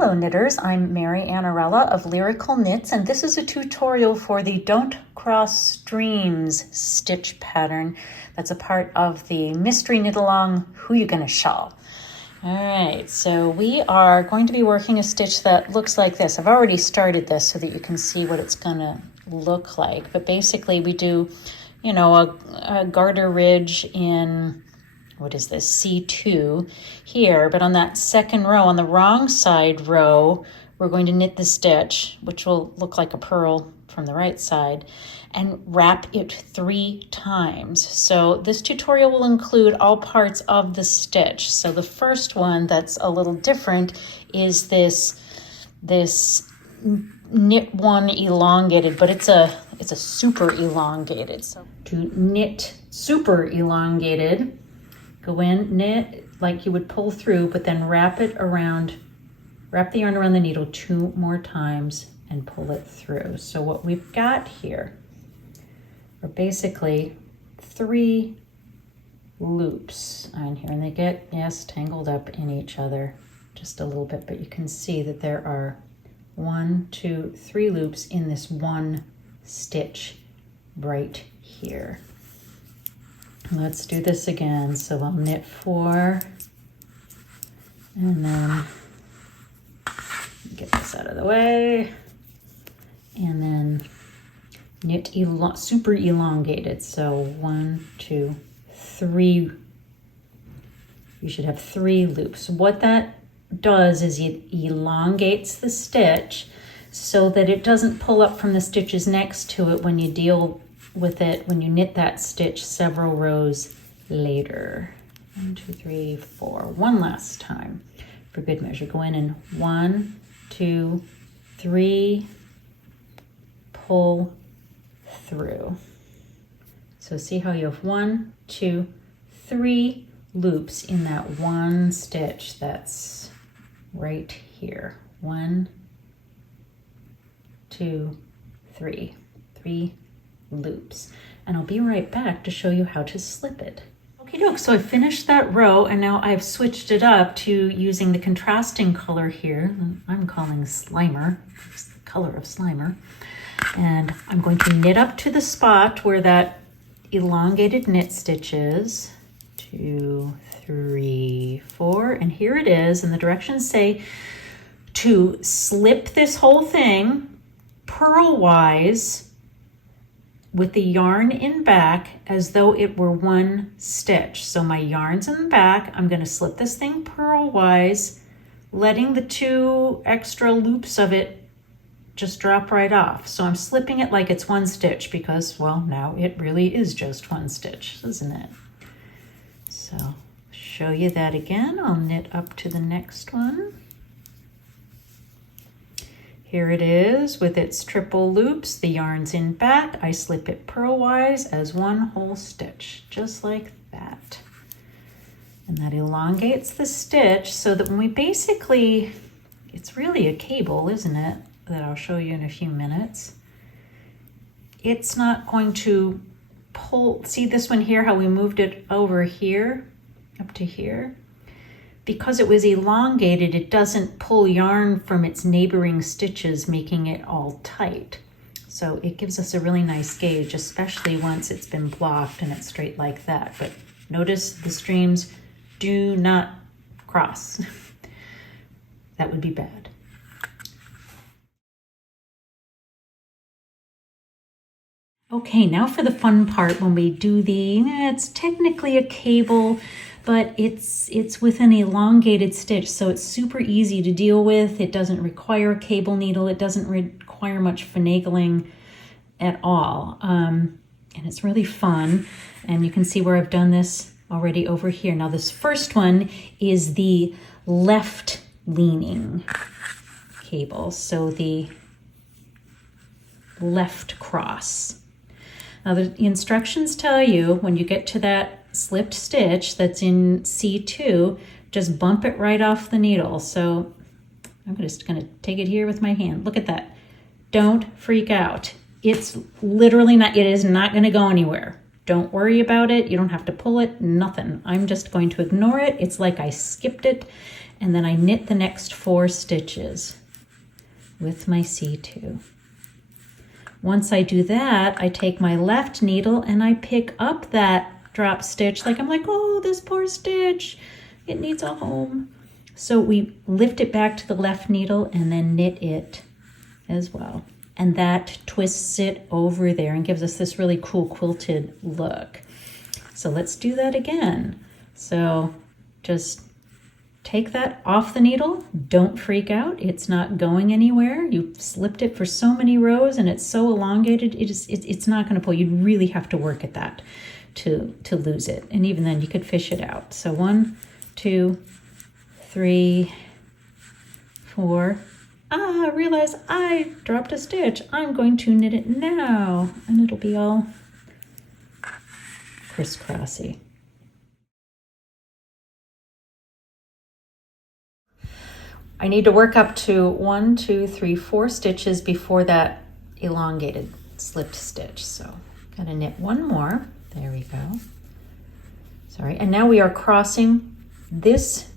Hello knitters, I'm Mary Annarella of Lyrical Knits, and this is a tutorial for the Don't Cross Streams stitch pattern that's a part of the mystery knit along Who Ya Gonna Shawl. All right, so we are going to be working a stitch that looks like this. I've already started this so that you can see what it's gonna look like, but basically we do, you know, a garter ridge in, what is this, C2 here, but on that second row, on the wrong side row, we're going to knit the stitch, which will look like a purl from the right side, and wrap it 3 times. So this tutorial will include all parts of the stitch. So the first one that's a little different is this knit one elongated, but it's a super elongated. So to knit super elongated, go in, knit like you would pull through, but then wrap the yarn around the needle 2 more times and pull it through. So what we've got here are basically 3 loops on here, and they get, yes, tangled up in each other just a little bit, but you can see that there are 1, 2, 3 loops in this one stitch right here. Let's do this again. So I'll knit 4 and then get this out of the way, and then knit super elongated. So 1, 2, 3. You should have 3 loops. What that does is it elongates the stitch so that it doesn't pull up from the stitches next to it when you deal with it, when you knit that stitch several rows later. 1, 2, 3, 4. One last time for good measure. Go in and 1, 2, 3, pull through. So see how you have 1, 2, 3 loops in that one stitch that's right here. 1, 2, 3. 3 loops, and I'll be right back to show you how to slip it. Okay, doke, so I finished that row, and now I've switched it up to using the contrasting color here. I'm calling Slimer. It's the color of Slimer. And I'm going to knit up to the spot where that elongated knit stitch is. 2, 3, 4, and here it is, and the directions say to slip this whole thing purlwise with the yarn in back as though it were one stitch. So my yarn's in the back. I'm going to slip this thing purlwise, letting the 2 extra loops of it just drop right off. So I'm slipping it like it's one stitch because, well, now it really is just one stitch, isn't it? So show you that again. I'll knit up to the next one. Here it is with its triple loops. The yarn's in back. I slip it purlwise as one whole stitch, just like that. And that elongates the stitch so that when we basically, it's really a cable, isn't it? That I'll show you in a few minutes. It's not going to pull, see this one here, how we moved it over here, up to here? Because it was elongated, it doesn't pull yarn from its neighboring stitches, making it all tight. So it gives us a really nice gauge, especially once it's been blocked and it's straight like that. But notice the streams do not cross. That would be bad. Okay, now for the fun part when we do the, it's technically a cable, but it's with an elongated stitch, so it's super easy to deal with. It doesn't require a cable needle. It doesn't require much finagling at all. And it's really fun. And you can see where I've done this already over here. Now this first one is the left leaning cable, so the left cross. Now the instructions tell you when you get to that slipped stitch that's in C2, just bump it right off the needle. So I'm just going to take it here with my hand. Look at that. Don't freak out. It's literally not, it is not going to go anywhere. Don't worry about it. You don't have to pull it, nothing. I'm just going to ignore it. It's like I skipped it, and then I knit the next 4 stitches with my C2. Once I do that, I take my left needle and I pick up that drop stitch. Like I'm like, oh, this poor stitch, it needs a home. So we lift it back to the left needle and then knit it as well. And that twists it over there and gives us this really cool quilted look. So let's do that again. So just take that off the needle. Don't freak out. It's not going anywhere. You've slipped it for so many rows and it's so elongated. It's not going to pull. You really have to work at that to lose it. And even then you could fish it out. So 1, 2, 3, 4. I realize I dropped a stitch. I'm going to knit it now, and it'll be all crisscrossy. I need to work up to 1, 2, 3, 4 stitches before that elongated slipped stitch. So I'm gonna knit one more. There we go. Sorry, and now we are crossing this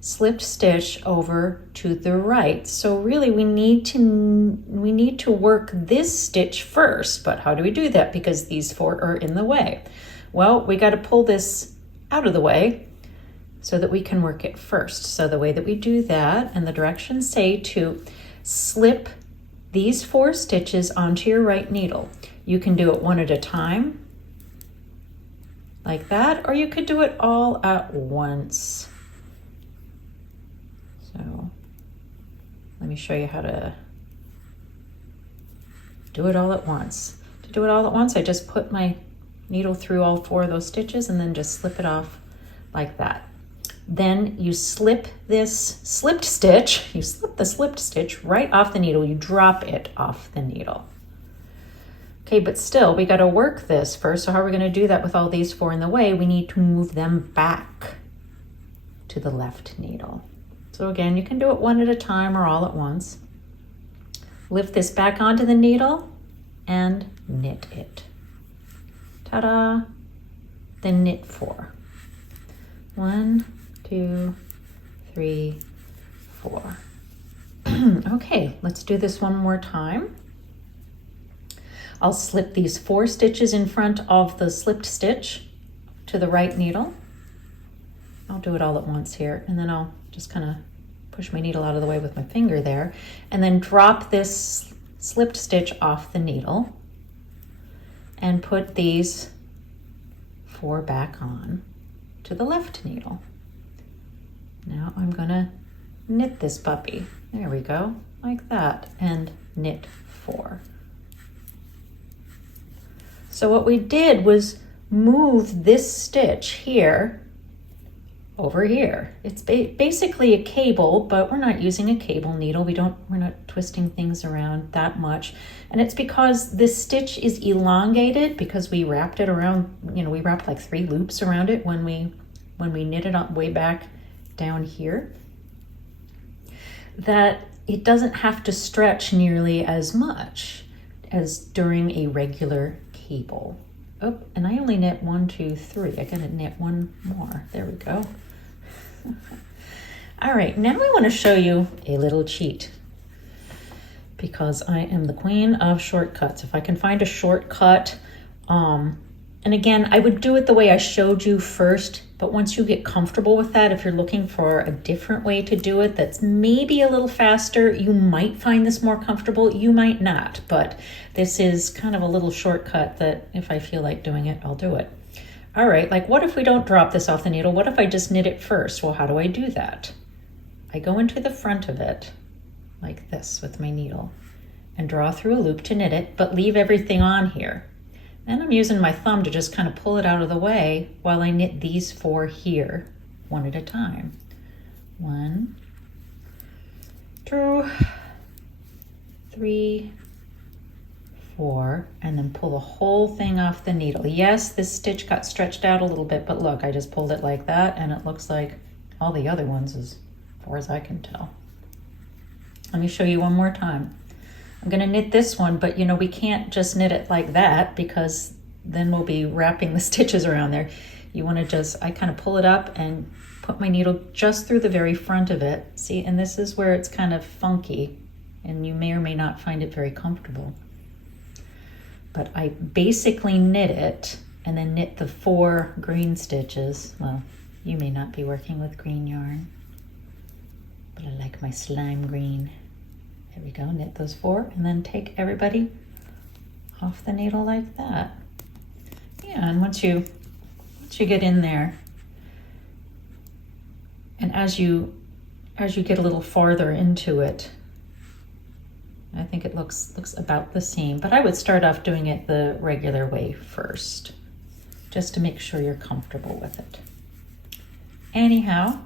slipped stitch over to the right. So really we need to work this stitch first, but how do we do that? Because these 4 are in the way. Well, we got to pull this out of the way so that we can work it first. So the way that we do that, and the directions say to slip these 4 stitches onto your right needle. You can do it one at a time, like that, or you could do it all at once. So let me show you how to do it all at once. To do it all at once, I just put my needle through all 4 of those stitches and then just slip it off like that. Then you slip this slipped stitch, you slip the slipped stitch right off the needle, you drop it off the needle. Okay, but still, we got to work this first. So how are we going to do that with all these 4 in the way? We need to move them back to the left needle. So again, you can do it one at a time or all at once. Lift this back onto the needle and knit it. Ta-da! Then knit 4. 1, 2, 3, 4. Okay, let's do this one more time. I'll slip these 4 stitches in front of the slipped stitch to the right needle. I'll do it all at once here, and then I'll just kind of push my needle out of the way with my finger there, and then drop this slipped stitch off the needle and put these 4 back on to the left needle. Now I'm gonna knit this puppy. There we go, like that, and knit 4. So what we did was move this stitch here over here. It's basically a cable, but we're not using a cable needle. We're not twisting things around that much. And it's because this stitch is elongated because we wrapped it around, we wrapped like 3 loops around it when we knit it up way back down here, that it doesn't have to stretch nearly as much as during a regular cable. Oh, and I only knit 1, 2, 3. I gotta knit 1 more. There we go. All right, now I want to show you a little cheat because I am the queen of shortcuts. If I can find a shortcut, and again, I would do it the way I showed you first, but once you get comfortable with that, if you're looking for a different way to do it that's maybe a little faster, you might find this more comfortable, you might not, but this is kind of a little shortcut that if I feel like doing it, I'll do it. All right, like what if we don't drop this off the needle? What if I just knit it first? Well, how do I do that? I go into the front of it like this with my needle and draw through a loop to knit it, but leave everything on here. And I'm using my thumb to just kind of pull it out of the way while I knit these 4 here, one at a time. 1, 2, 3, 4, and then pull the whole thing off the needle. Yes, this stitch got stretched out a little bit, but look, I just pulled it like that, and it looks like all the other ones as far as I can tell. Let me show you one more time. I'm gonna knit this one, but we can't just knit it like that because then we'll be wrapping the stitches around there. You want to just, I kind of pull it up and put my needle just through the very front of it. See, and this is where it's kind of funky and you may or may not find it very comfortable. But I basically knit it and then knit the 4 green stitches. Well, you may not be working with green yarn, but I like my slime green. There we go, knit those 4 and then take everybody off the needle like that. Yeah, and once you get in there, and as you get a little farther into it, I think it looks about the same, but I would start off doing it the regular way first, just to make sure you're comfortable with it. Anyhow,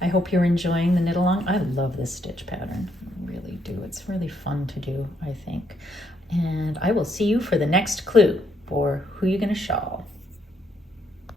I hope you're enjoying the knit along. I love this stitch pattern, I really do. It's really fun to do, I think. And I will see you for the next clue for Who Ya Gonna Shawl.